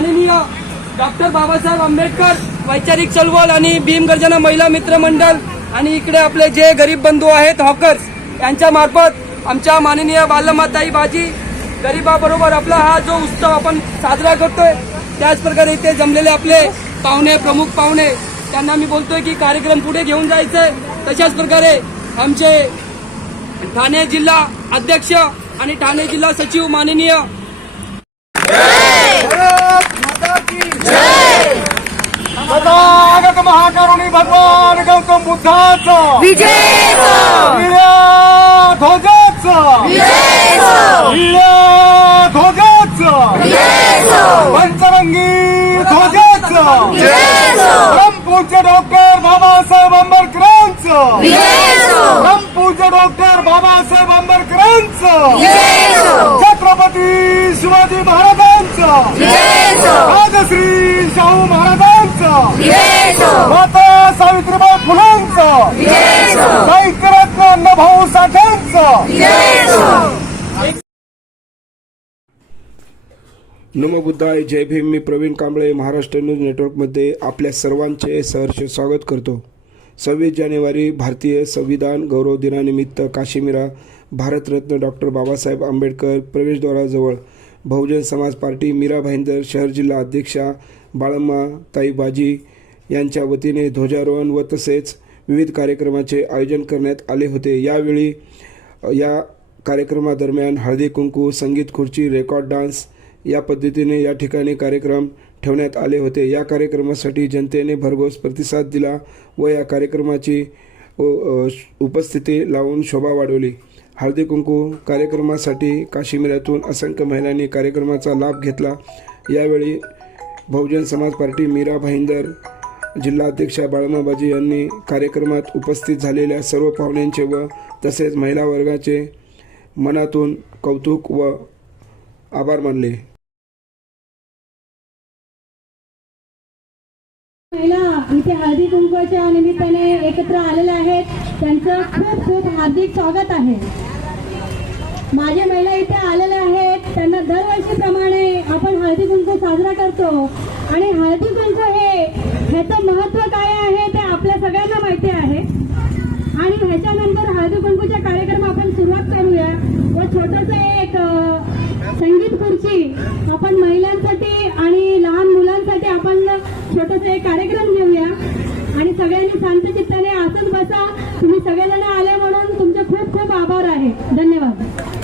माननीय डॉक्टर बाबासाहेब आंबेडकर वैचारिक चळवळ आणि भीमगर्जना महिला मित्र मंडळ आणि इकडे आपले जे गरीब बंधू आहेत हॉकर्स यांच्या मार्फत आमच्या माननीय बालमाताई बाजी गरिबाबरोबर आपला हा जो उत्सव आपण साजरा करतोय त्याच प्रकारे इथे जमलेले आपले पाहुणे प्रमुख पाहुणे त्यांना मी बोलतोय की कार्यक्रम पुढे घेऊन जायचंय. तशाच प्रकारे आमचे ठाणे जिल्हा अध्यक्ष आणि ठाणे जिल्हा सचिव माननीय महाकरुणी भगवान गौतम बुद्धाचा. निळ्या ध्वजाचं. निळ्या ध्वजाचं. पंचरंगी ध्वजाचं. ब्रह्मपूज्य डॉक्टर बाबासाहेब आंबेडकरांचं. ब्रह्मपूज्य डॉक्टर बाबासाहेब आंबेडकरांचं. छत्रपती शिवाजी महाराजांचं. राजश्री शाहू महाराजांचं. माता सावित्रीबाई फुलेंचं. साहित्यरत्न अण्णाभाऊ साठेंचं. नमो बुद्धाय जय भीम. मी प्रवीण कांबळे महाराष्ट्र न्यूज नेटवर्कमध्ये आपल्या सर्वांचे सहर्ष स्वागत करतो. सव्वीस जानेवारी भारतीय संविधान गौरव दिनानिमित्त काश्मीरा भारतरत्न डॉक्टर बाबासाहेब आंबेडकर प्रवेशद्वाराजवळ बहुजन समाज पार्टी मीरा भाईंदर शहर जिल्हा अध्यक्षा बाळम्मा ताई बाजी यांच्या वतीने ध्वजारोहण व तसेच विविध कार्यक्रमाचे आयोजन करण्यात आले होते. यावेळी या कार्यक्रमादरम्यान हळदी कुंकू संगीत खुर्ची रेकॉर्ड डान्स या पद्धतीने या ठिकाणी कार्यक्रम ठेवण्यात आले होते. या कार्यक्रमासाठी जनतेने भरघोस प्रतिसाद दिला व या कार्यक्रमाची उपस्थिती लावून शोभा वाढवली. हळदी कुंकू कार्यक्रमासाठी काश्मीरातून असंख्य महिलांनी कार्यक्रमाचा लाभ घेतला. यावेळी बहुजन समाज पार्टी मीरा भाईंदर जिल्हाध्यक्षा बाळमाबाजी यांनी कार्यक्रमात उपस्थित झालेल्या सर्व पाहुण्यांचे व तसेच महिला वर्गाचे मनातून कौतुक व आभार मानले. महिला इथे हळदी कुंकवाच्या निमित्ताने एकत्र आलेल्या आहेत. त्यांचं खूप खूप हार्दिक स्वागत आहे. माझ्या महिला इथे आलेल्या आहेत. त्यांना दरवर्षीप्रमाणे आपण हळदी कुंकू साजरा करतो. आणि हळदी कुंकू हे ह्याचं महत्त्व काय आहे ते आपल्या सगळ्यांना माहिती आहे. आणि ह्याच्यानंतर हळदी कुंकूचा कार्यक्रम आपण सुरुवात करूया. व छोटस एक संगीत खुर्ची आपण महिलांसाठी आणि लहान मुलांसाठी आपण छोटस एक कार्यक्रम घेऊया. आणि सगळ्यांनी शांत चित्ताने आसन बसा. तुम्ही सगळेजण आले म्हणून तुमचे खूप खूप आभार आहे. धन्यवाद.